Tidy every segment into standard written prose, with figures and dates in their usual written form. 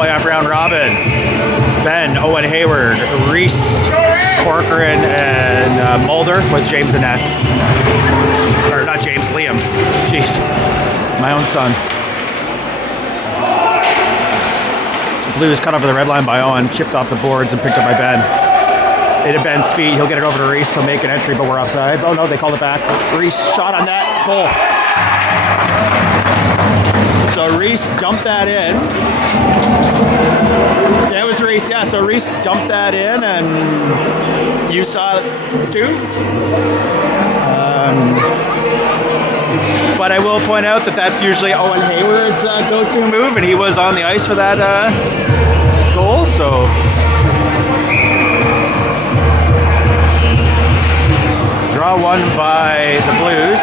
playoff round robin. Ben, Owen Hayward, Reese, Corcoran, and Mulder with James Annette. Or not James, Liam. Jeez. My own son. Blues cut over the red line by Owen, chipped off the boards and picked up by Ben. Into Ben's feet, he'll get it over to Reese, he'll make an entry, but we're offside. Oh no, they called it back. Reese shot on that, goal. So Reese dumped that in. Yeah, it was Reese, yeah, so Reese dumped that in and you saw it too. But I will point out that that's usually Owen Hayward's go-to move, and he was on the ice for that goal, so... Draw one by the Blues.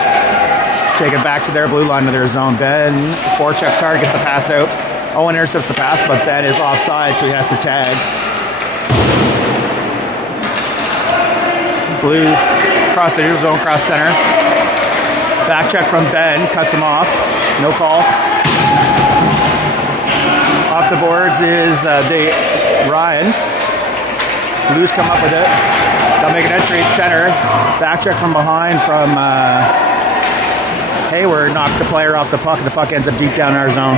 Take it back to their blue line to their zone. Ben forechecks hard, gets the pass out. Owen intercepts the pass, but Ben is offside, so he has to tag. Blues cross the neutral zone, cross center. Back check from Ben, cuts him off. No call. Off the boards is Ryan. Blues come up with it. They'll make an entry at center. Back check from behind from Hayward. Knocked the player off the puck. The puck ends up deep down in our zone.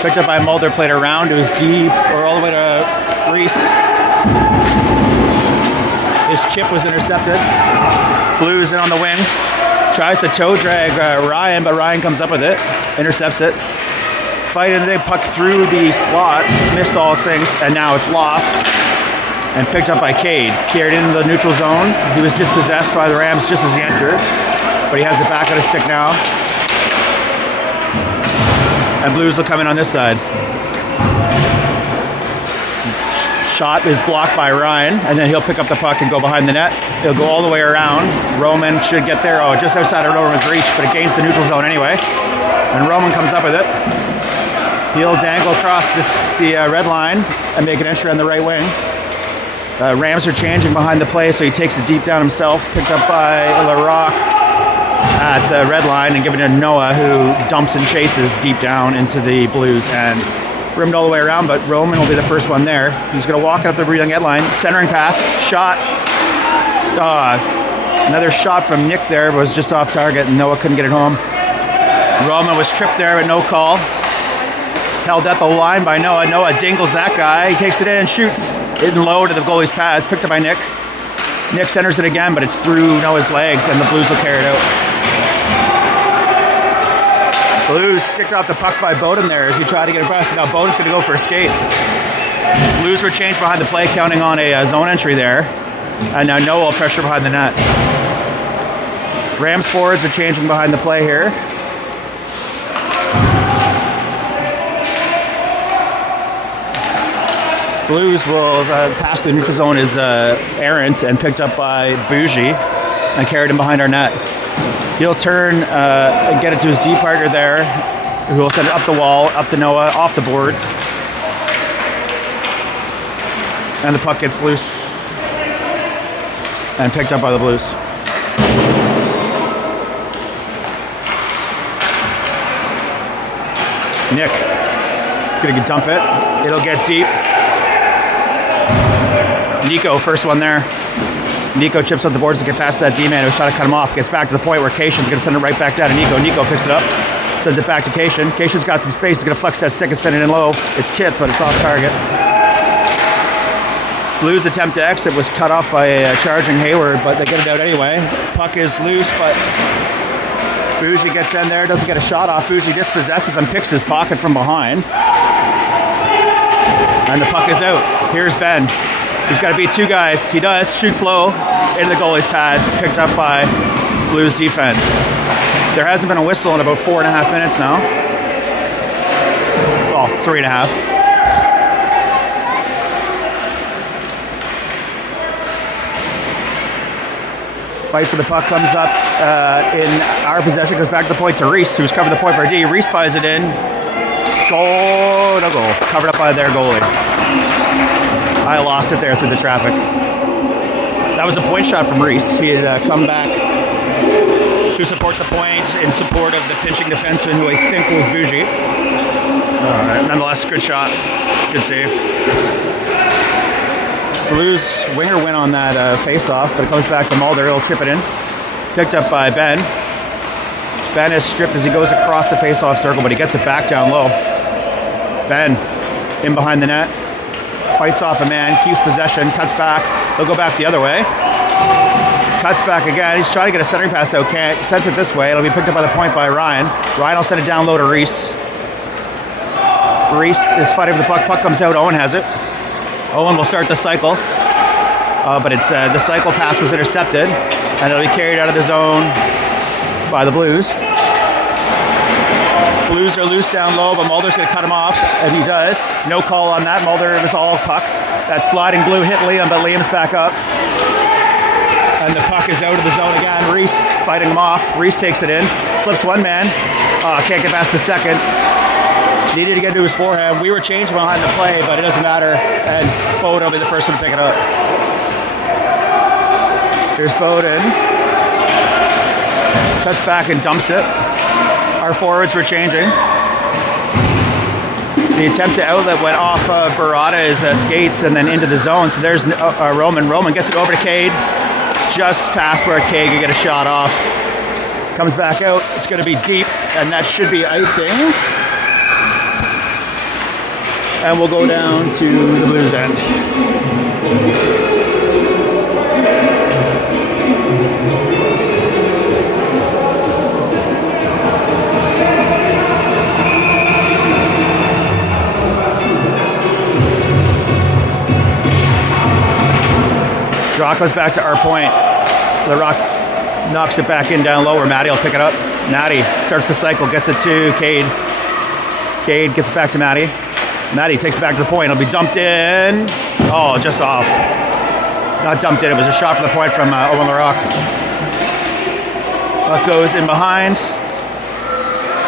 Picked up by Mulder, played around to his deep, or all the way to Reese. His chip was intercepted. Blues in on the wing. Tries to toe drag Ryan, but Ryan comes up with it. Intercepts it. Fight in the puck through the slot. Missed all his things, and now it's lost. And picked up by Cade. Carried into the neutral zone. He was dispossessed by the Rams just as he entered. But he has it back on his stick now. And Blues will come in on this side. Shot is blocked by Ryan, and then he'll pick up the puck and go behind the net. He'll go all the way around. Roman should get there. Oh, just outside of Roman's reach, but it gains the neutral zone anyway. And Roman comes up with it. He'll dangle across the red line and make an entry on the right wing. Rams are changing behind the play, so he takes it deep down himself. Picked up by LaRock at the red line and given it to Noah, who dumps and chases deep down into the Blues and rimmed all the way around, but Roman will be the first one there. He's going to walk up the Breeding Ed line. Centering pass. Shot. Another shot from Nick there was just off target, and Noah couldn't get it home. Roman was tripped there, but no call. Held at the line by Noah. Noah dingles that guy. He takes it in, shoots it low to the goalie's pads. Picked up by Nick. Nick centers it again, but it's through Noah's legs, and the Blues will carry it out. Blues sticked off the puck by Bowden there as he tried to get across. And now Bowden's going to go for a skate. Blues were changed behind the play, counting on a zone entry there. And now Noah will pressure behind the net. Rams forwards are changing behind the play here. Blues will pass the neutral zone is errant and picked up by Bougie and carried him behind our net. He'll turn and get it to his D partner there, who will send it up the wall, up to Noah, off the boards. And the puck gets loose and picked up by the Blues. Nick gonna dump it. It'll get deep. Nico, first one there. Nico chips up the boards to get past that D-man who was trying to cut him off. Gets back to the point where Kation's going to send it right back down to Nico. Nico picks it up, sends it back to Cation. Kation's got some space. He's going to flex that stick and send it in low. It's chipped, but it's off target. Blues attempt to exit was cut off by a charging Hayward, but they get it out anyway. Puck is loose, but Bougie gets in there, doesn't get a shot off. Bougie dispossesses and picks his pocket from behind. And the puck is out. Here's Ben. He's got to beat two guys. He does. Shoots low in the goalie's pads. Picked up by Blues defense. There hasn't been a whistle in about 4.5 minutes now. Well, 3.5. Fight for the puck comes up in our possession. Goes back to the point to Reese, who's covered the point for D. Reese fires it in. Goal. No goal. Covered up by their goalie. I lost it there through the traffic. That was a point shot from Reese. He had come back to support the point in support of the pinching defenseman, who I think was Bougie. Nonetheless, good shot. Good save. Blues winger win on that face-off, but it comes back to Mulder. He'll chip it in. Picked up by Ben. Ben is stripped as he goes across the face-off circle, but he gets it back down low. Ben in behind the net. Fights off a man, keeps possession, cuts back. He'll go back the other way. Cuts back again. He's trying to get a centering pass out. Can't. Sends it this way. It'll be picked up by the point by Ryan. Ryan will send it down low to Reese. Reese is fighting for the puck. Puck comes out. Owen has it. Owen will start the cycle. But it's the cycle pass was intercepted. And it'll be carried out of the zone by the Blues. Blues are loose down low, but Mulder's going to cut him off, and he does. No call on that. Mulder was all puck. That sliding blue hit Liam, but Liam's back up. And the puck is out of the zone again. Reese fighting him off. Reese takes it in. Slips one man. Can't get past the second. Needed to get to his forehand. We were changed behind the play, but it doesn't matter. And Bowden will be the first one to pick it up. Here's Bowden. Cuts back and dumps it. Our forwards were changing. The attempt to outlet went off of Barada's skates and then into the zone. So there's Roman. Roman gets it over to Cade. Just past where Cade could get a shot off. Comes back out. It's going to be deep, and that should be icing. And we'll go down to the Blues end. Draw goes back to our point. LaRock knocks it back in down low where Matty will pick it up. Matty starts the cycle, gets it to Cade. Cade gets it back to Matty. Matty takes it back to the point. It'll be dumped in. Oh, just off. Not dumped in. It was a shot from the point from Owen LaRock. Puck goes in behind.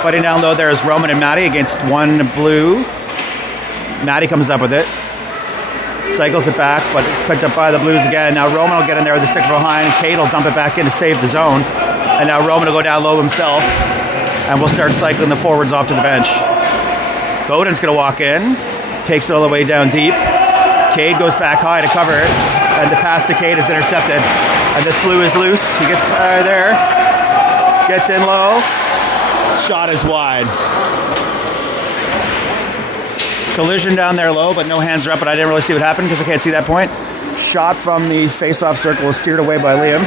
Fighting down low there is Roman and Matty against one Blue. Matty comes up with it. Cycles it back, but it's picked up by the Blues again. Now Roman will get in there with the stick behind. Cade will dump it back in to save the zone. And now Roman will go down low himself. And we'll start cycling the forwards off to the bench. Bowden's going to walk in. Takes it all the way down deep. Cade goes back high to cover it. And the pass to Cade is intercepted. And this Blue is loose. He gets there. Gets in low. Shot is wide. Collision down there low, but no hands are up, but I didn't really see what happened because I can't see that point. Shot from the face-off circle is steered away by Liam,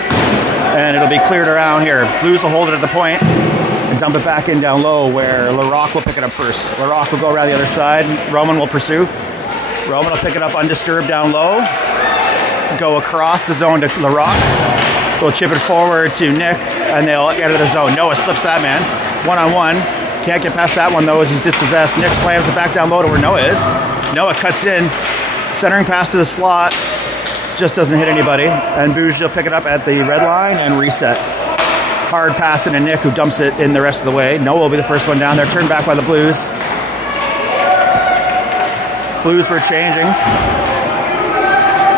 and it'll be cleared around here. Blues will hold it at the point and dump it back in down low where Larocque will pick it up first. Larocque will go around the other side. Roman will pursue. Roman will pick it up undisturbed down low, go across the zone to Larocque. They'll chip it forward to Nick, and they'll get out of the zone. Noah slips that man. One-on-one. Can't get past that one, though, as he's dispossessed. Nick slams it back down low to where Noah is. Noah cuts in, centering pass to the slot. Just doesn't hit anybody. And Bougie will pick it up at the red line and reset. Hard pass into Nick, who dumps it in the rest of the way. Noah will be the first one down there. Turned back by the Blues. Blues were changing.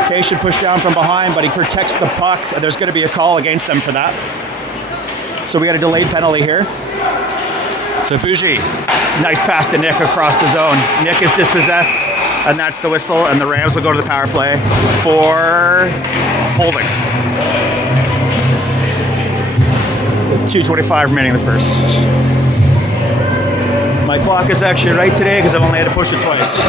Cation pushed down from behind, but he protects the puck. There's going to be a call against them for that. So we got a delayed penalty here. So Bougie, nice pass to Nick across the zone. Nick is dispossessed, and that's the whistle, and the Rams will go to the power play for holding. 2:25 remaining in the first. My clock is actually right today because I've only had to push it twice.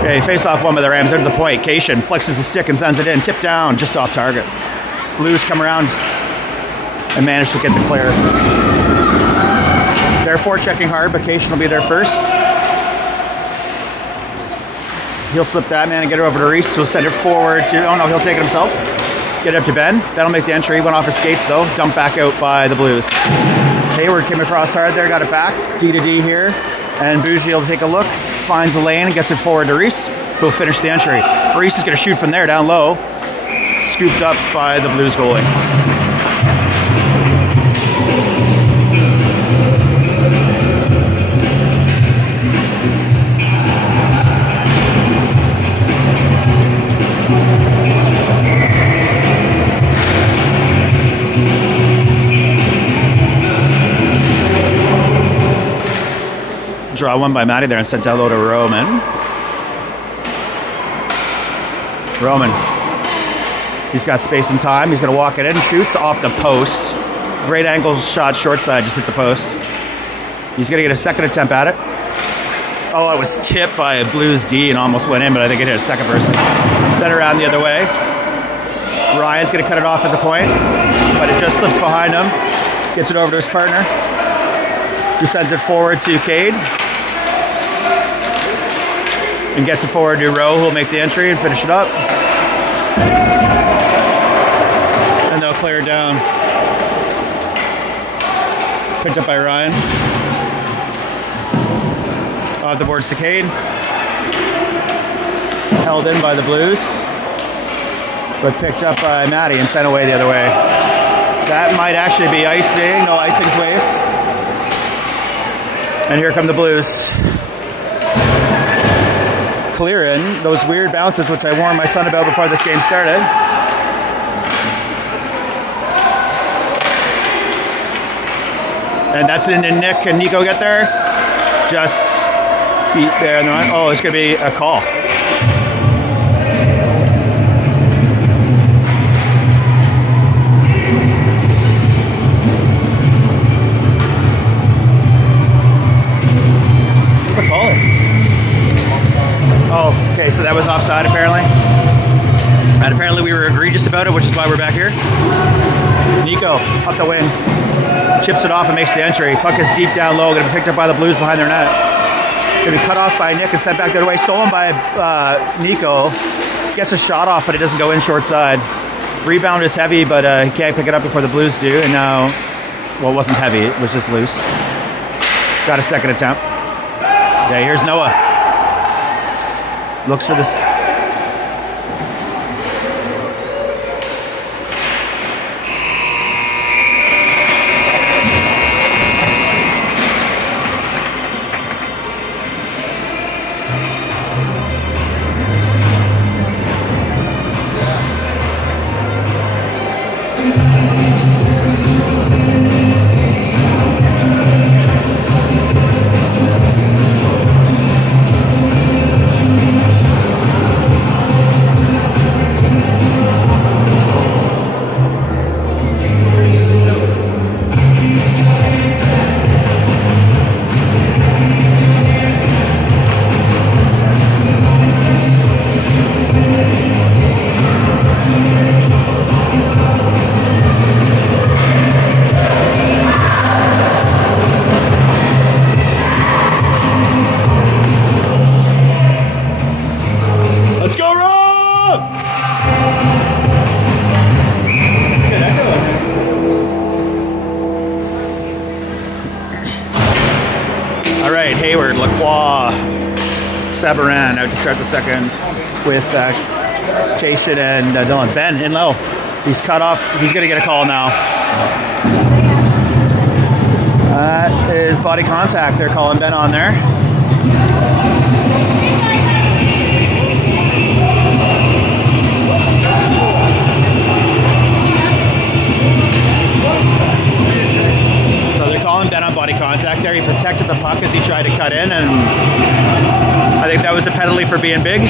Okay, face-off one by the Rams out of the point. Cation flexes the stick and sends it in. Tip down, just off target. Blues come around and manage to get the clear. They're forechecking hard, but Cation will be there first. He'll slip that man and get it over to Reese. He'll send it forward to... Oh, no, he'll take it himself. Get it up to Ben. That'll make the entry. Went off his skates, though. Dumped back out by the Blues. Hayward came across hard there, got it back. D to D here. And Bougie will take a look. Finds the lane and gets it forward to Reese, who'll finish the entry. Reese is going to shoot from there down low. Scooped up by the Blues goalie. Draw one by Matty there and sent down low to Roman. Roman. He's got space and time. He's going to walk it in. Shoots off the post. Great angle shot, short side, just hit the post. He's going to get a second attempt at it. Oh, it was tipped by a Blues D and almost went in, but I think it hit a second person. Sent around the other way. Ryan's going to cut it off at the point, but it just slips behind him. Gets it over to his partner. He sends it forward to Cade. And gets it forward to Rowe, who'll make the entry and finish it up. And they'll clear it down. Picked up by Ryan. Off the boards to Cade. Held in by the Blues. But picked up by Matty and sent away the other way. That might actually be icing. No, icing's waved. And here come the Blues. Clearing those weird bounces, which I warned my son about before this game started. And that's into Nick and Nico get there. Just beat there. And oh, it's going to be a call. What's the call? Oh, okay, so that was offside apparently. And apparently we were egregious about it, which is why we're back here. Nico, up the wing. Chips it off and makes the entry. Puck is deep down low, going to be picked up by the Blues behind their net. Going to be cut off by Nick and sent back the other way. Stolen by Nico. Gets a shot off, but it doesn't go in short side. Rebound is heavy, but he can't pick it up before the Blues do. And now, well, it wasn't heavy, it was just loose. Got a second attempt. Okay, here's Noah. Looks for this. All right, Hayward, Lacroix, Sabaran out to start the second with Jason and Dylan. Ben in low. He's cut off. He's going to get a call now. That is body contact. They're calling Ben on there. Ben on body contact there. He protected the puck as he tried to cut in, and I think that was a penalty for being big.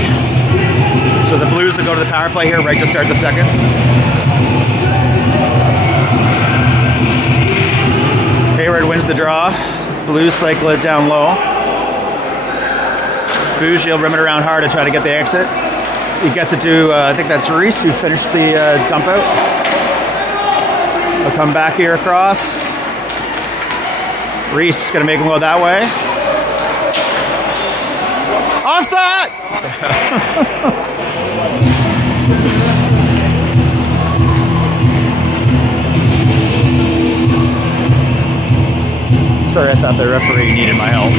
So the Blues will go to the power play here right to start the second. Hayward wins the draw. Blues cycle it down low. Bougie will rim it around hard to try to get the exit. He gets it to, I think that's Reese who finished the dump out. He'll come back here across. Reese is going to make him go that way. Offside! Sorry, I thought the referee needed my help.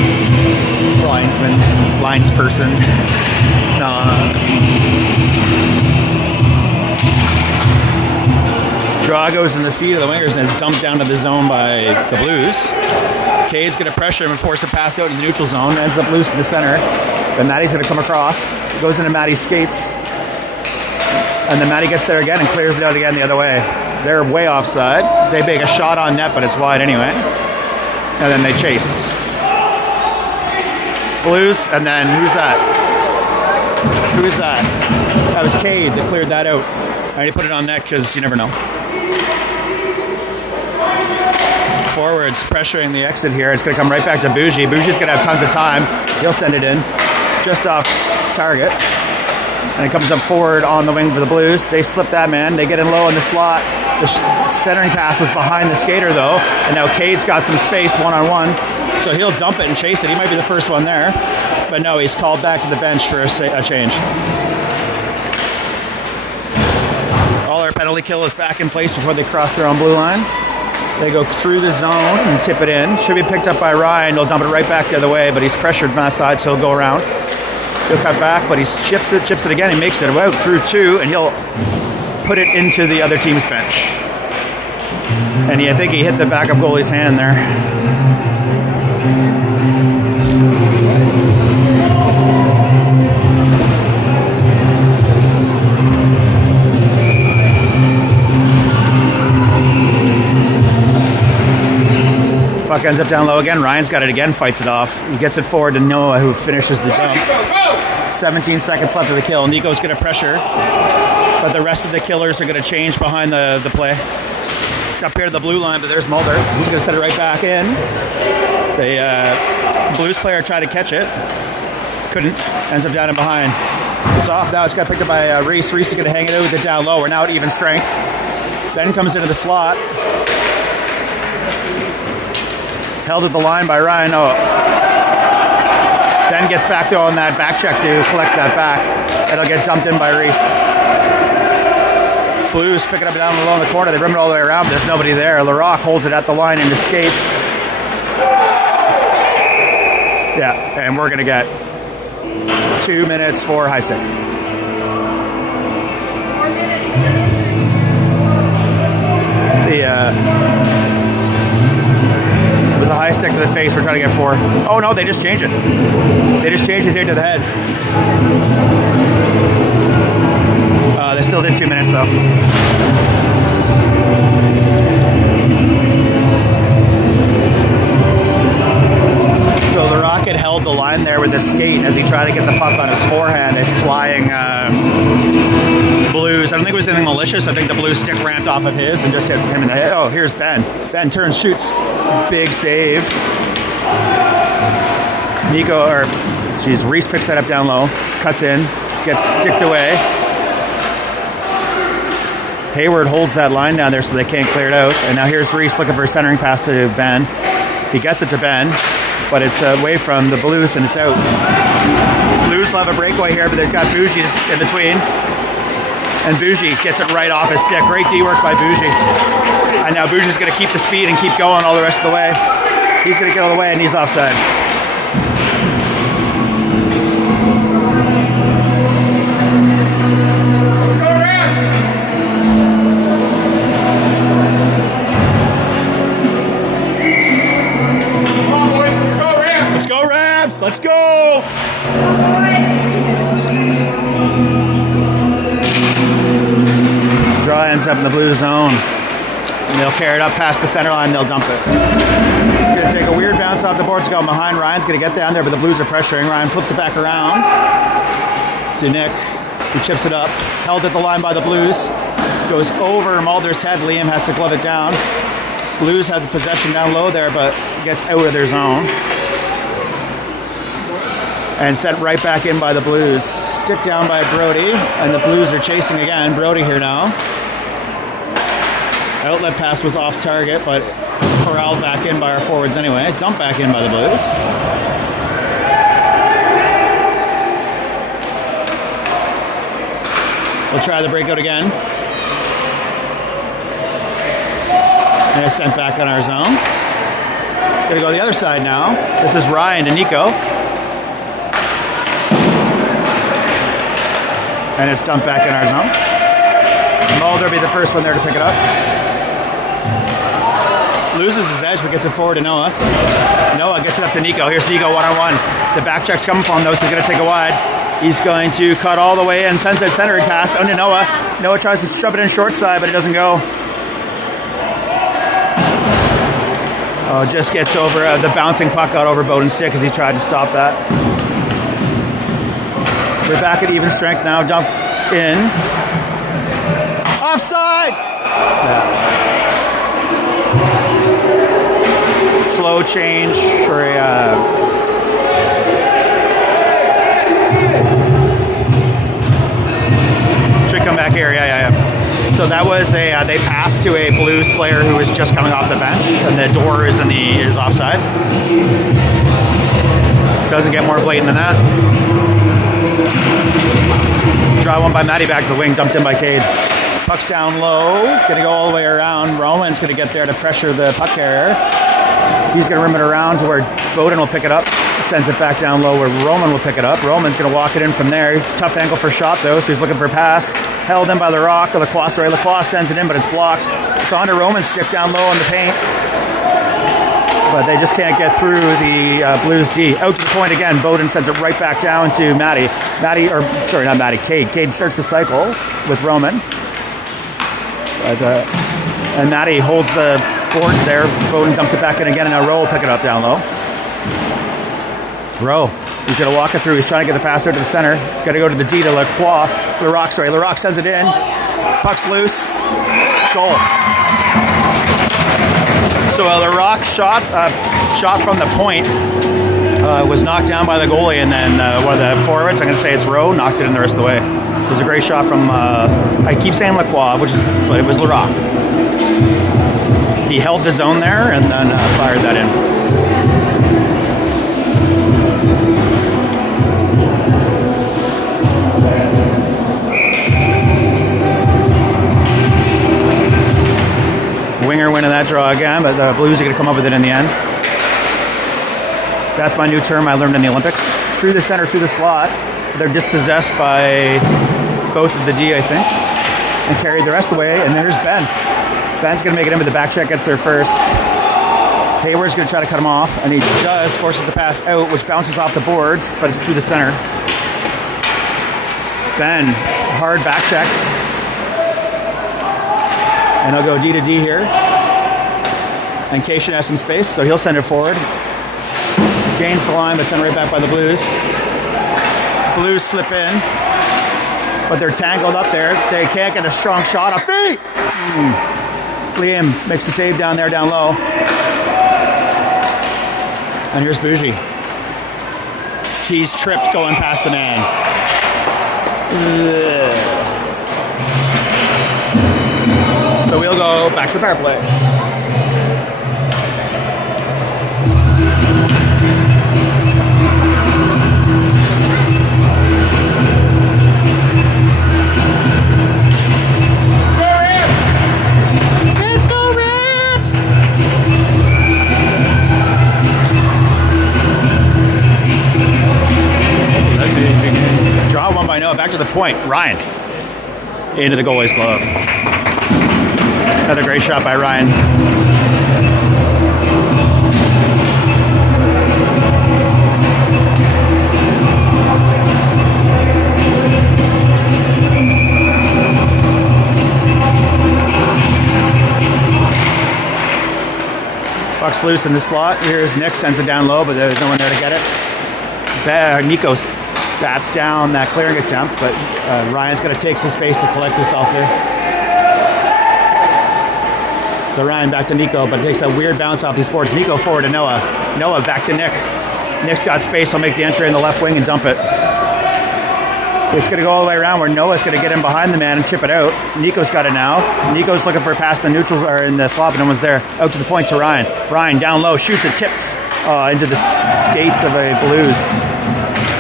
Linesperson. Draw goes in the feet of the wingers and is dumped down to the zone by the Blues. Cade's going to pressure him and force a pass out in the neutral zone. Ends up loose in the center. Then Matty's going to come across. Goes into Matty's skates. And then Matty gets there again and clears it out again the other way. They're way offside. They make a shot on net, but it's wide anyway. And then they chase. Blues, and then who's that? Who is that? That was Cade that cleared that out. And he put it on net because you never know. Forwards pressuring the exit here. It's going to come right back to Bougie. Bougie's going to have tons of time. He'll send it in just off target. And it comes up forward on the wing for the Blues. They slip that man. They get in low in the slot. The centering pass was behind the skater, though. And now Cade's got some space one-on-one. So he'll dump it and chase it. He might be the first one there. But no, he's called back to the bench for a change. All our penalty kill is back in place before they cross their own blue line. They go through the zone and tip it in. Should be picked up by Ryan. He'll dump it right back the other way, but he's pressured on that side, so he'll go around. He'll cut back, but he chips it again. He makes it out through two, and he'll put it into the other team's bench. And I think he hit the backup goalie's hand there. Puck ends up down low again. Ryan's got it again, fights it off. He gets it forward to Noah, who finishes the dump. 17 seconds left of the kill. Nico's going to pressure, but the rest of the killers are going to change behind the play. Up here to the blue line, but there's Mulder. He's going to set it right back in. The Blues player tried to catch it. Couldn't. Ends up down and behind. It's off now. It's got picked up by Reese. Reese is going to hang it out with it down low. We're now at even strength. Ben comes into the slot. Held at the line by Ryan. Oh. Ben gets back though on that back check to collect that back. It'll get dumped in by Reese. Blues pick it up down low in the corner. They rim it all the way around, but there's nobody there. LaRock holds it at the line into skates. Yeah, and we're going to get 2 minutes for high stick. It was a high stick to the face. We're trying to get 4. Oh, no, they just changed it. They just changed it to the head. They still did 2 minutes, though. So the Rocket held the line there with his skate as he tried to get the puck on his forehand. A flying Blues. I don't think it was anything malicious. I think the Blues stick ramped off of his and just hit him in the head. Oh, here's Ben. Ben turns, shoots. Big save. Reese picks that up down low. Cuts in. Gets sticked away. Hayward holds that line down there so they can't clear it out. And now here's Reese looking for a centering pass to Ben. He gets it to Ben, but it's away from the Blues and it's out. Blues will have a breakaway here, but they've got Bougie in between. And Bougie gets it right off his stick. Great D work by Bougie. And now Bougie's going to keep the speed and keep going all the rest of the way. He's going to get all the way, and he's offside. Let's go! Draw ends up in the blue zone. And they'll carry it up past the center line and they'll dump it. It's going to take a weird bounce off the board. It's going behind. Ryan's going to get down there, but the Blues are pressuring. Ryan flips it back around to Nick, who chips it up. Held at the line by the Blues. Goes over Mulder's head. Liam has to glove it down. Blues have the possession down low there, but gets out of their zone. And sent right back in by the Blues. Stick down by Brody, and the Blues are chasing again. Brody here now. Outlet pass was off target, but corralled back in by our forwards anyway. Dumped back in by the Blues. We'll try the breakout again. And it's sent back on our zone. Gonna go the other side now. This is Ryan to Nico. And it's dumped back in our zone. Mulder will be the first one there to pick it up. Loses his edge, but gets it forward to Noah. Noah gets it up to Nico. Here's Nico one-on-one. The back check's coming for him, though, so he's going to take it wide. He's going to cut all the way in, sends it centering pass onto Noah. Noah tries to shove it in short side, but it doesn't go. Oh, just gets over the bouncing puck out over Bowden's stick as he tried to stop that. We're back at even strength now. Dump in. Offside! Yeah. Slow change for a... should come back here. Yeah. So that was a... they passed to a Blues player who was just coming off the bench, and the door is offside. Doesn't get more blatant than that. Draw one by Matty back to the wing, dumped in by Cade. Puck's down low, gonna go all the way around. Roman's gonna get there to pressure the puck carrier. He's gonna rim it around to where Bowden will pick it up. Sends it back down low where Roman will pick it up. Roman's gonna walk it in from there. Tough angle for a shot though, so he's looking for a pass. Held in by Lacroix. Lacroix sends it in, but it's blocked. It's on to Roman's stick down low in the paint. But they just can't get through the Blues D. Out to the point again. Bowden sends it right back down to Matty. Cade. Cade starts the cycle with Roman. And Matty holds the boards there. Bowden dumps it back in again, and now Rowe will pick it up down low. Rowe. He's going to walk it through. He's trying to get the pass out to the center. Got to go to the D to Lacroix. Lacroix sends it in. Puck's loose. Goal. So the Rock shot from the point was knocked down by the goalie, and then one of the forwards, I'm going to say it's Rowe, knocked it in the rest of the way. So it was a great shot from, I keep saying Lacroix, but it was Larock. He held the zone there and then fired that in. Winger winning that draw again, but the Blues are going to come up with it in the end. That's my new term I learned in the Olympics. Through the center, through the slot. They're dispossessed by both of the D, I think, and carried the rest of the way. And there's Ben. Ben's going to make it in, but the back check gets there first. Hayward's going to try to cut him off, and he does, forces the pass out, which bounces off the boards, but it's through the center. Ben, hard back check. And he'll go D to D here. And Cation has some space, so he'll send it forward. Gains the line, but sent right back by the Blues. Blues slip in, but they're tangled up there. They can't get a strong shot off feet. Liam makes the save down there, down low. And here's Bougie. He's tripped going past the man. So we'll go back to the power play. point. Ryan. Into the goalie's glove. Another great shot by Ryan. Puck's loose in the slot. Here's Nick, sends it down low, but there's no one there to get it. Nikos bats down that clearing attempt, but Ryan's going to take some space to collect himself here. So Ryan back to Nico, but it takes a weird bounce off these boards. Nico forward to Noah. Noah back to Nick. Nick's got space. He'll make the entry in the left wing and dump it. It's going to go all the way around where Noah's going to get in behind the man and chip it out. Nico's got it now. Nico's looking for a pass the neutrals or in the slot, but no one's there. Out to the point to Ryan. Ryan down low, shoots it, tips into the skates of a Blues.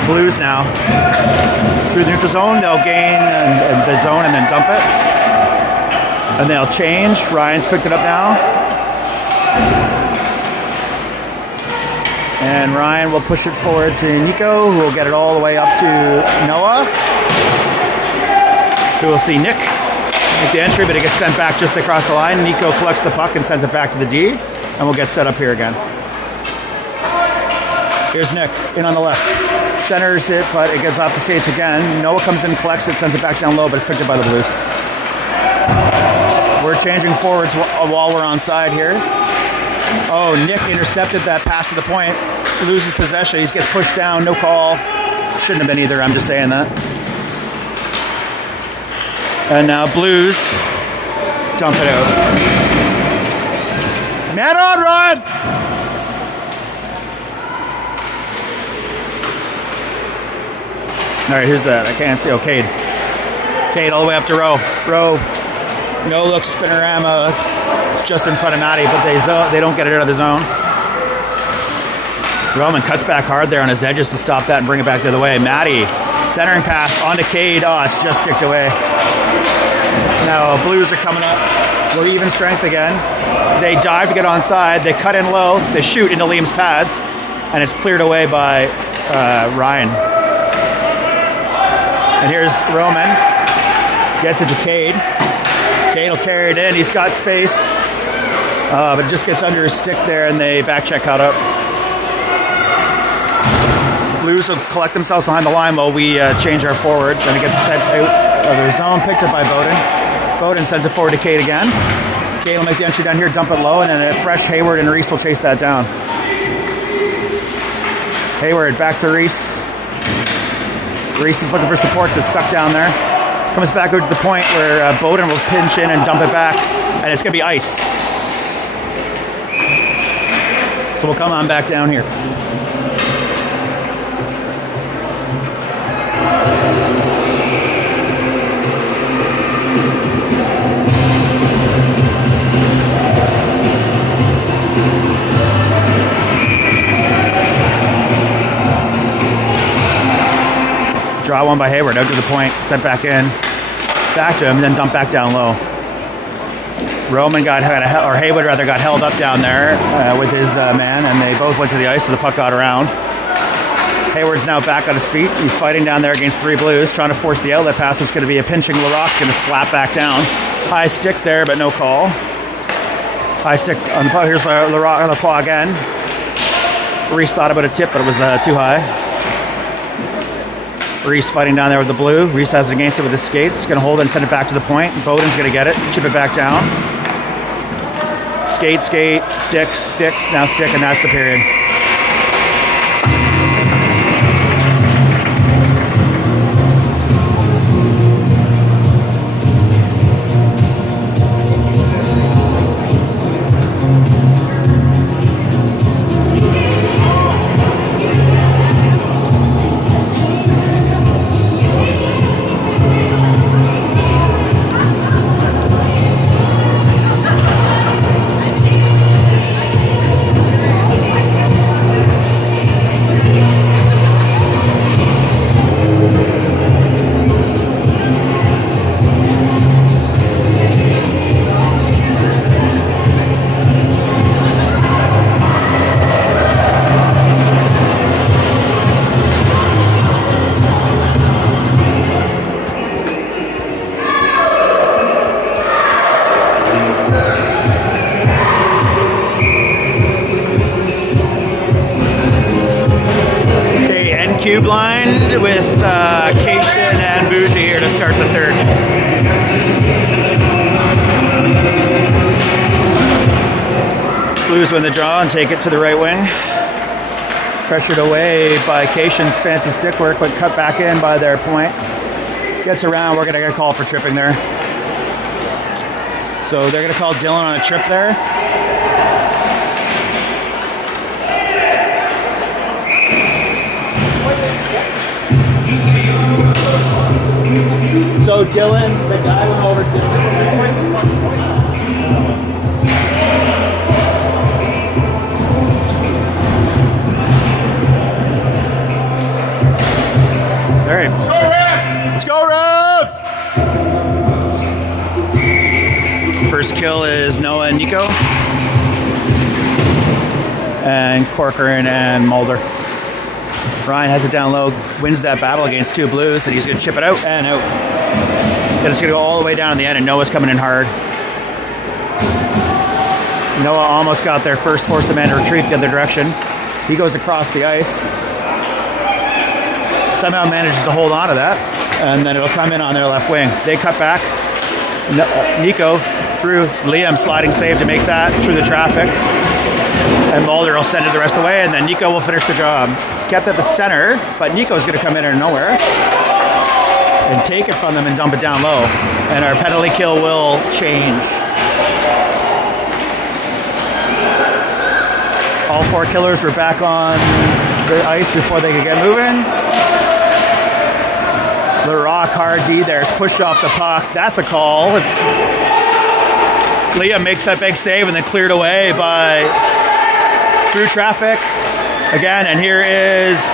Blues now. Through the neutral zone, they'll gain the zone and then dump it. And they'll change. Ryan's picked it up now. And Ryan will push it forward to Nico, who will get it all the way up to Noah. Who will see Nick make the entry, but it gets sent back just across the line. Nico collects the puck and sends it back to the D, and we'll get set up here again. Here's Nick, in on the left. Centers it, but it gets off the skates again. Noah comes in, collects it, sends it back down low, but it's picked up by the Blues. We're changing forwards while we're on side here. Oh, Nick intercepted that pass to the point. Loses possession. He gets pushed down. No call. Shouldn't have been either. I'm just saying that. And now Blues dump it out. Man on, Ryan! All right, who's that? I can't see. Oh, Cade. Cade all the way up to Rowe. Rowe. No look spinorama just in front of Matty, but they don't get it out of the zone. Roman cuts back hard there on his edges to stop that and bring it back the other way. Matty, centering pass onto Cade. Oh, it's just sticked away. Now Blues are coming up. We're even strength again. They dive to get onside. They cut in low. They shoot into Liam's pads, and it's cleared away by Ryan. And here's Roman. Gets it to Cade. Cade will carry it in. He's got space. But it just gets under his stick there, and they back check caught up. Blues will collect themselves behind the line while we change our forwards, and it gets sent out of their zone, picked up by Bowden. Bowden sends it forward to Cade again. Cade will make the entry down here, dump it low, and then a fresh Hayward and Reese will chase that down. Hayward back to Reese. Reese is looking for support. It's stuck down there. Comes back out to the point where Bowden will pinch in and dump it back, and it's going to be iced. So we'll come on back down here. Draw one by Hayward, out to the point, sent back in, back to him, and then dump back down low. Roman Hayward got held up down there with his man, and they both went to the ice, so the puck got around. Hayward's now back on his feet. He's fighting down there against three Blues, trying to force the outlet pass. It's going to be a pinching. Larocque's going to slap back down. High stick there, but no call. High stick on the puck. Here's Larocque on the paw again. Reese thought about a tip, but it was too high. Reese fighting down there with the blue. Reese has it against it with his skates. He's going to hold it and send it back to the point. Bowden's going to get it, chip it back down. Skate, stick, now stick, and that's the period. 2 blind with Cation and Bougie here to start the third. Blues win the draw and take it to the right wing. Pressured away by Cation's fancy stick work, but cut back in by their point. Gets around, we're gonna get a call for tripping there. So they're gonna call Dylan on a trip there. So Dylan, the guy went over to all right. Let's go, Revs! First kill is Noah and Nico. And Corcoran and Mulder. Ryan has it down low, wins that battle against 2 blues, and he's going to chip it out and out. And it's going to go all the way down to the end, and Noah's coming in hard. Noah almost got there first, forced the man to retreat the other direction. He goes across the ice. Somehow manages to hold on to that, and then it'll come in on their left wing. They cut back. Nico through Liam, sliding save to make that through the traffic. And Mulder will send it the rest of the way, and then Nico will finish the job. Kept at the center, but Nico's going to come in out of nowhere and take it from them and dump it down low. And our penalty kill will change. All 4 killers were back on the ice before they could get moving. Larock Hardy there's pushed off the puck. That's a call. If Liam makes that big save and then cleared away by through traffic again, and here is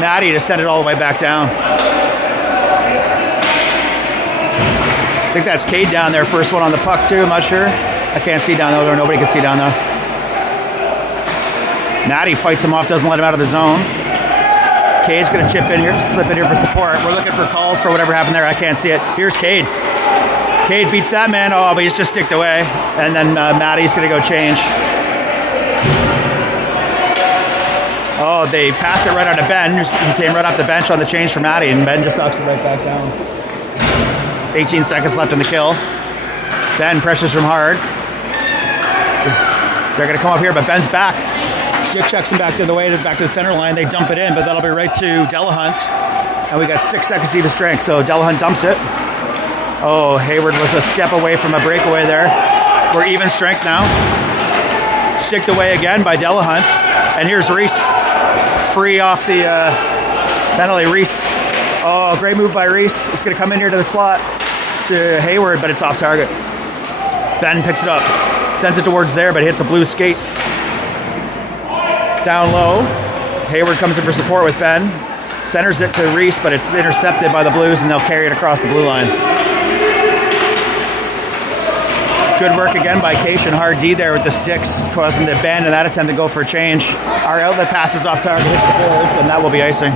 Maddie to send it all the way back down. I think that's Cade down there, first one on the puck too, I'm not sure. I can't see down there, nobody can see down there. Maddie fights him off, doesn't let him out of the zone. Cade's gonna chip in here, slip in here for support. We're looking for calls for whatever happened there, I can't see it. Here's Cade. Cade beats that man, oh, but he's just sticked away. And then Maddie's gonna go change. Oh, they passed it right out of Ben. He came right off the bench on the change for Maddie, and Ben just knocks it right back down. 18 seconds left in the kill. Ben pressures from hard. They're gonna come up here, but Ben's back. Stick checks him back to the way, back to the center line. They dump it in, but that'll be right to Delahunt. And we got 6 seconds even strength, so Delahunt dumps it. Oh, Hayward was a step away from a breakaway there. We're even strength now. Sticked away again by Delahunt. And here's Reese. Free off the penalty. Reese. Oh, great move by Reese. It's going to come in here to the slot to Hayward, but it's off target. Ben picks it up. Sends it towards there, but hits a blue skate. Down low. Hayward comes in for support with Ben. Centers it to Reese, but it's intercepted by the Blues, and they'll carry it across the blue line. Good work again by Cation. Hard D there with the sticks, causing the bend in that attempt to go for a change. Our outlet passes off target, hits the boards, and that will be icing.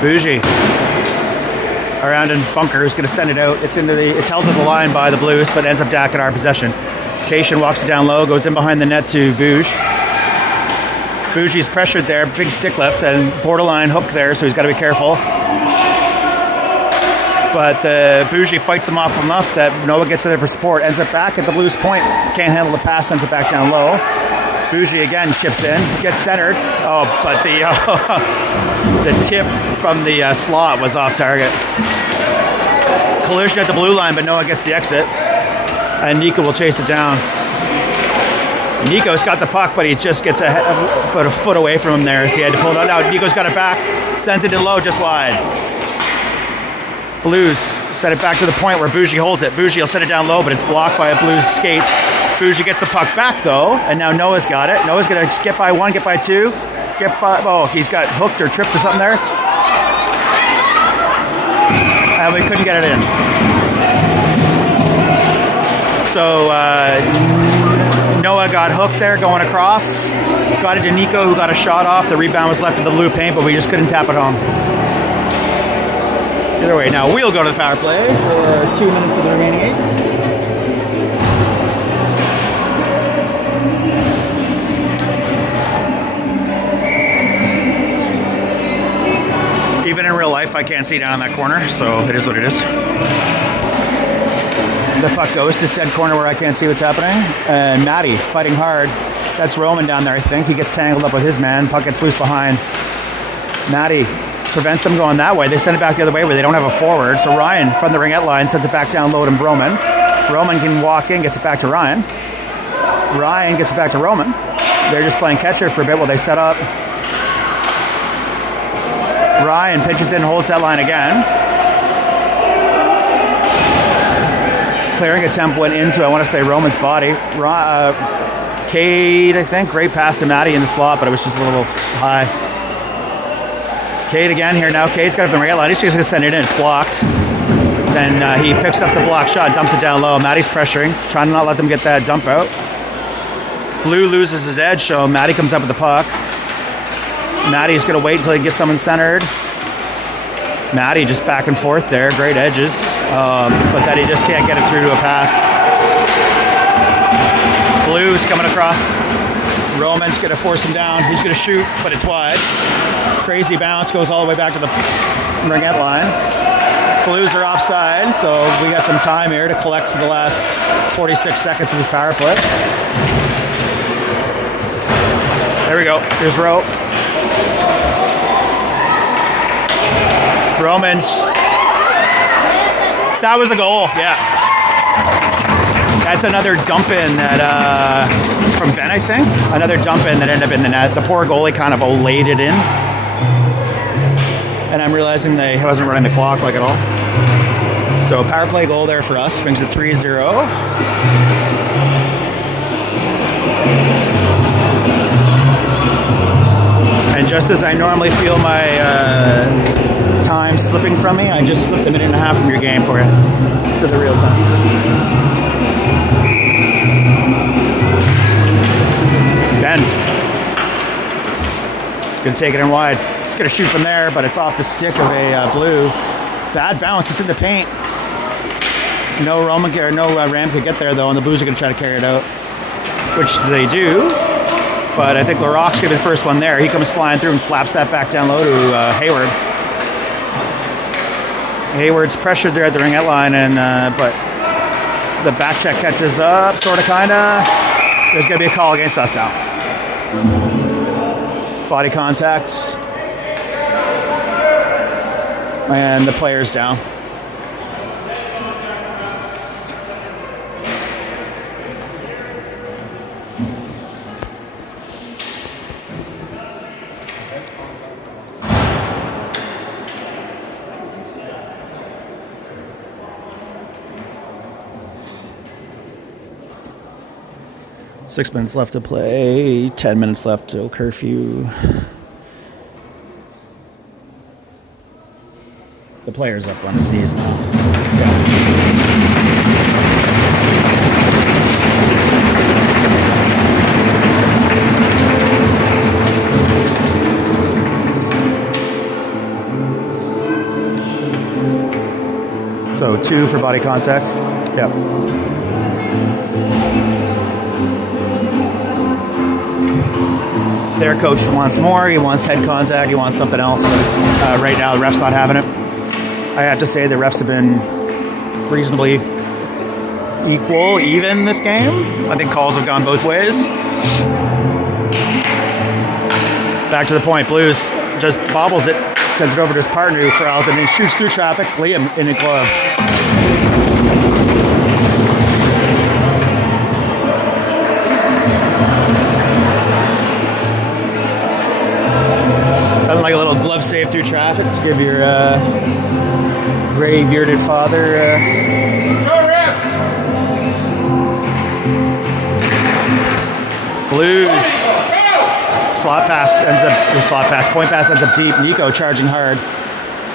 Bougie around in bunker is going to send it out. It's held to the line by the Blues, but ends up back in our possession. Cation walks it down low, goes in behind the net to Bouge. Bougie's pressured there, big stick lift and borderline hook there, so he's got to be careful. But the Bougie fights them off enough that Noah gets there for support. Ends up back at the Blues point. Can't handle the pass, sends it back down low. Bougie again chips in, gets centered. Oh, but the tip from the slot was off target. Collision at the blue line, but Noah gets the exit. And Nico will chase it down. Nico's got the puck, but he just gets about a foot away from him there, so he had to pull it out. Now Nico's got it back, sends it in low, just wide. Blues set it back to the point where Bougie holds it. Bougie will set it down low, but it's blocked by a Blues skate. Bougie gets the puck back though, and now Noah's got it. Noah's gonna get by one, get by two, oh, he's got hooked or tripped or something there. And we couldn't get it in. So Noah got hooked there going across. Got it to Nico, who got a shot off. The rebound was left in the blue paint, but we just couldn't tap it home. Either way, now we'll go to the power play for 2 minutes of the remaining 8. Even in real life, I can't see down in that corner, so it is what it is. The puck goes to said corner where I can't see what's happening. And Matty fighting hard. That's Roman down there, I think. He gets tangled up with his man. Puck gets loose behind. Matty prevents them going that way. They send it back the other way where they don't have a forward. So Ryan from the ringette line sends it back down low to Roman. Roman can walk in, gets it back to Ryan. Ryan gets it back to Roman. They're just playing catcher for a bit while they set up. Ryan pitches in, holds that line again. Clearing attempt went into, I want to say, Roman's body. Cade, I think, great pass to Matty in the slot, but it was just a little high. Cade again here now. Cade's got it from the right line. He's just going to send it in. It's blocked. Then he picks up the block shot, dumps it down low. Matty's pressuring, trying to not let them get that dump out. Blue loses his edge, so Matty comes up with the puck. Matty's going to wait until he gets someone centered. Matty just back and forth there. Great edges. But then he just can't get it through to a pass. Blues coming across. Roman's going to force him down. He's going to shoot, but it's wide. Crazy bounce. Goes all the way back to the ringette line. Blues are offside, so we got some time here to collect for the last 46 seconds of this power play. There we go. Here's Rowe. Romans. That was a goal, yeah. That's another dump in that from Ben, I think. Another dump in that ended up in the net. The poor goalie kind of olayed it in. And I'm realizing they wasn't running the clock like at all. So power play goal there for us, brings it 3-0. And just as I normally feel my time slipping from me, I just slipped a minute and a half from your game for you to the real time. Ben. Gonna take it in wide. He's gonna shoot from there, but it's off the stick of a Blue. Bad bounce, it's in the paint. No Ram could get there though, and the Blues are gonna try to carry it out, which they do. But I think LaRocque's gonna be the first one there. He comes flying through and slaps that back down low to Hayward. Hayward's pressured there at the ringette line, and but the back check catches up, sort of, kind of. There's going to be a call against us now. Body contact. And the player's down. Six minutes left to play, 10 minutes left till curfew. The player's up on his knees now. Yeah. So 2 for body contact. Yep. Their coach wants more. He wants head contact. He wants something else. But right now, the ref's not having it. I have to say the refs have been reasonably even this game. I think calls have gone both ways. Back to the point. Blues just bobbles it, sends it over to his partner who corrals it, and he shoots through traffic. Liam in a glove. Like a little glove save through traffic to give your gray bearded father. Blues point pass ends up deep. Nico charging hard,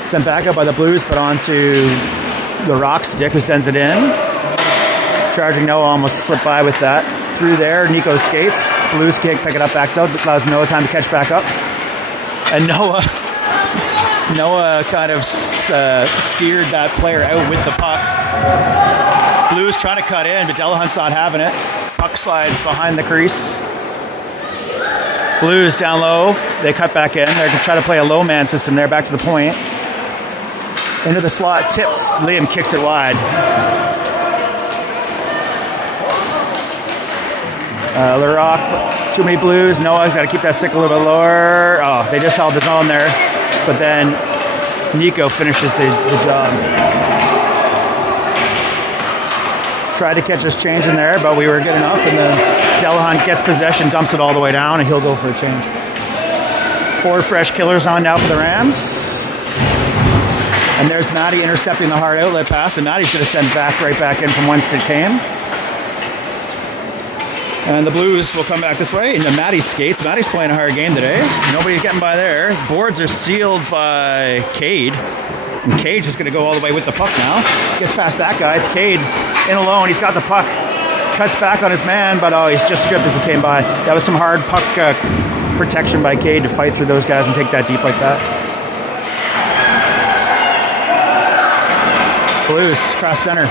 sent back up by the Blues, but onto the Rock stick who sends it in. Charging Noah almost slipped by with that. Through there, Nico skates. Blues kick, pick it up back though. Allows Noah time to catch back up. And Noah kind of steered that player out with the puck. Blues trying to cut in, but Delahunt's not having it. Puck slides behind the crease. Blues down low. They cut back in. They're going to try to play a low man system there, back to the point. Into the slot, tipped. Liam kicks it wide. Larocque, too many Blues. Noah's got to keep that stick a little bit lower. Oh, they just held the zone there. But then Nico finishes the job. Tried to catch us change in there, but we were good enough. And then Delahunt gets possession, dumps it all the way down, and he'll go for a change. 4 fresh killers on now for the Rams. And there's Matty intercepting the hard outlet pass, and Matty's going to send right back in from whence it came. And the Blues will come back this way into Matty skates. Matty's playing a hard game today. Nobody's getting by there. Boards are sealed by Cade. And Cage is going to go all the way with the puck now. Gets past that guy. It's Cade in alone. He's got the puck. Cuts back on his man, but he's just stripped as he came by. That was some hard puck protection by Cade to fight through those guys and take that deep like that. Blues, cross center.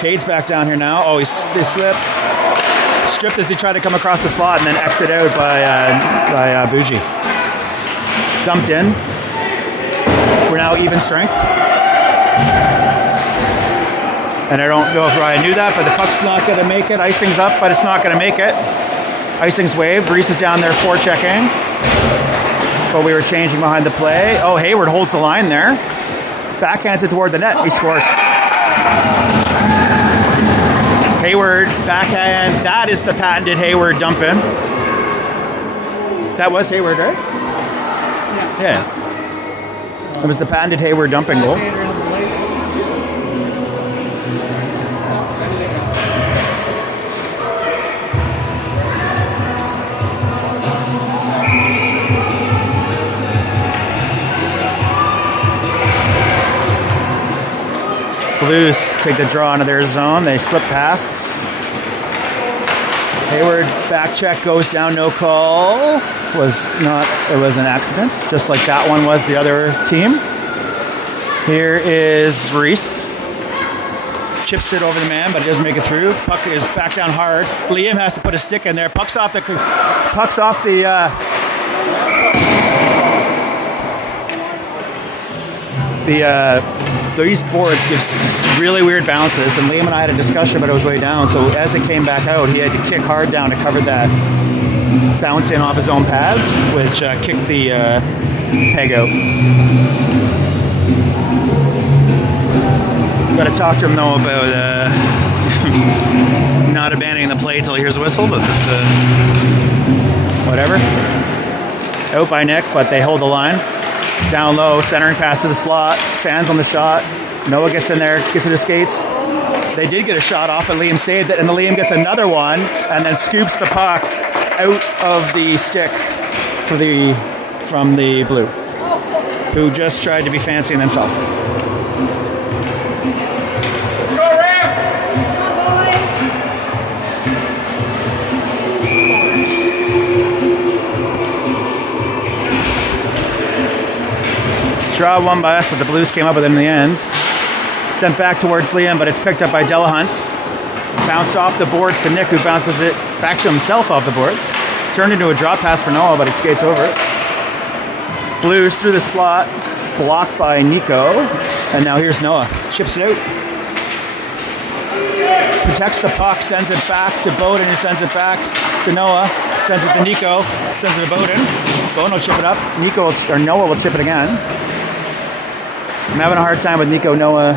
Cade's back down here now. Oh, they slip. Stripped as he tried to come across the slot and then exit out by Bougie. Dumped in. We're now even strength. And I don't know if Ryan knew that, but the puck's not going to make it. Icing's up, but it's not going to make it. Icing's waved. Reese is down there forechecking. But we were changing behind the play. Oh, Hayward holds the line there. Backhands it toward the net. He scores. Hayward, backhand. That is the patented Hayward dump in. That was Hayward, right? Yeah. It was the patented Hayward dumping goal. Blues take the draw into their zone. They slip past. Hayward back check goes down, no call. It was an accident, just like that one was the other team. Here is Reese. Chips it over the man, but it doesn't make it through. Puck is back down hard. Liam has to put a stick in there. Puck's off the these boards give really weird bounces, and Liam and I had a discussion about it was way down, so as it came back out, he had to kick hard down to cover that bounce in off his own pads, which kicked the peg out. Got to talk to him, though, about not abandoning the play till he hears a whistle, but that's whatever. Out by Nick, but they hold the line. Down low, centering pass to the slot. Fans on the shot. Noah gets in there, gets into skates. They did get a shot off, but Liam saved it, and then Liam gets another one, and then scoops the puck out of the stick from the Blue, who just tried to be fancying themselves. Draw won by us, but the Blues came up with it in the end. Sent back towards Liam, but it's picked up by Delahunt. Bounced off the boards to Nick, who bounces it back to himself off the boards. Turned into a drop pass for Noah, but he skates over it. Blues through the slot, blocked by Nico. And now here's Noah. Chips it out. Protects the puck, sends it back to Bowden, who sends it back to Noah. Sends it to Nico, sends it to Bowden. Bowden will chip it up. Noah will chip it again. I'm having a hard time with Nico-Noah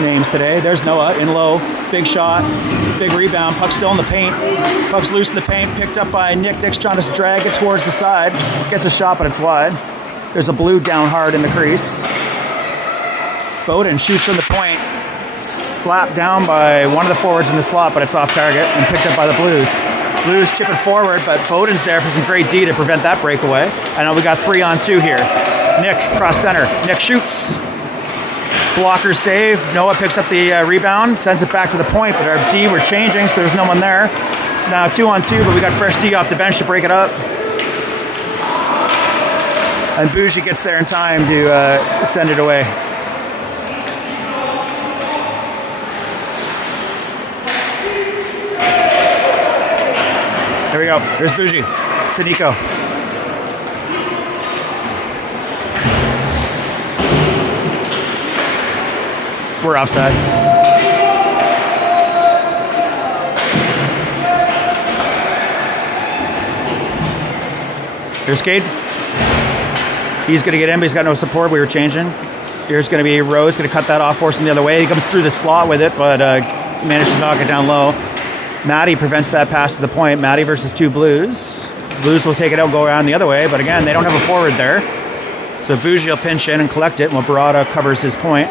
names today. There's Noah in low. Big shot. Big rebound. Puck's still in the paint. Puck's loose in the paint. Picked up by Nick. Nick's trying to drag it towards the side. Gets a shot, but it's wide. There's a Blue down hard in the crease. Bowden shoots from the point. Slapped down by one of the forwards in the slot, but it's off target and picked up by the Blues. Blues chip it forward, but Bowden's there for some great D to prevent that breakaway. And now we got 3-on-2 here. Nick, cross center. Nick shoots. Blocker save. Noah picks up the rebound, sends it back to the point, but our D were changing, so there's no one there. It's now 2-on-2, but we got fresh D off the bench to break it up. And Bougie gets there in time to send it away. There we go. There's Bougie to Nico. We're offside. Here's Cade. He's going to get in, but he's got no support. We were changing. Here's going to be Rose, going to cut that off, force him the other way. He comes through the slot with it, but managed to knock it down low. Maddie prevents that pass to the point. Maddie versus two Blues. Blues will take it out, go around the other way, but again, they don't have a forward there. So Bougie will pinch in and collect it, while Barada covers his point.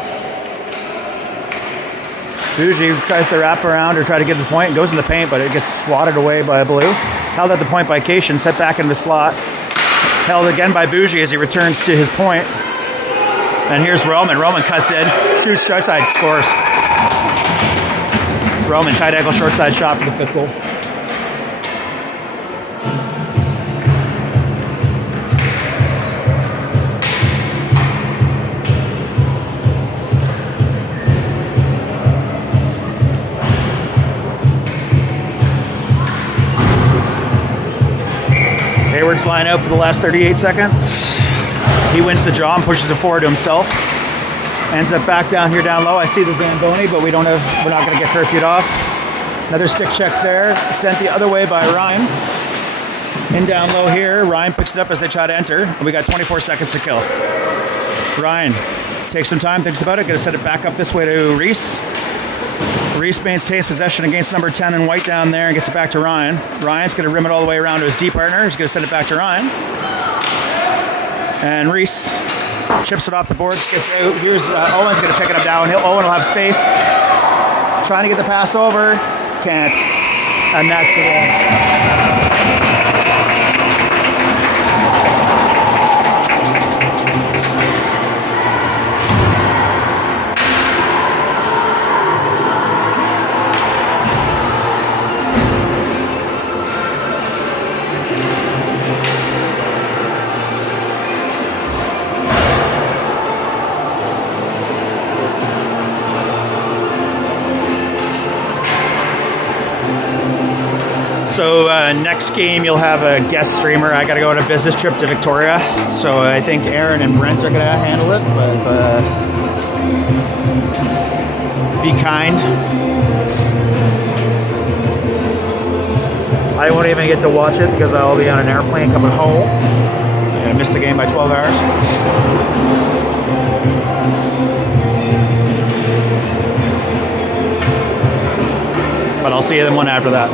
Bougie tries to wrap around or try to get the point, goes in the paint, but it gets swatted away by Blue. Held at the point by Cation, set back in the slot. Held again by Bougie as he returns to his point. And here's Roman. Roman cuts in, shoots short side, scores. Roman, tight angle, short side shot for the 5th goal. Hayward's line out for the last 38 seconds. He wins the draw and pushes it forward to himself. Ends up back down here down low. I see the Zamboni, but we're not going to get curfewed off. Another stick check there. Sent the other way by Ryan. In down low here. Ryan picks it up as they try to enter. And we got 24 seconds to kill. Ryan takes some time, thinks about it. Going to set it back up this way to Reese. Reese maintains possession against number 10 and White down there and gets it back to Ryan. Ryan's going to rim it all the way around to his D partner. He's going to send it back to Ryan. And Reese chips it off the boards, gets out. Here's Owen's going to pick it up down. Owen will have space. Trying to get the pass over. Can't. And that's the goal. So next game you'll have a guest streamer. I got to go on a business trip to Victoria, so I think Aaron and Brent are going to handle it. But be kind. I won't even get to watch it because I'll be on an airplane coming home. I'm going to miss the game by 12 hours. But I'll see you then one after that.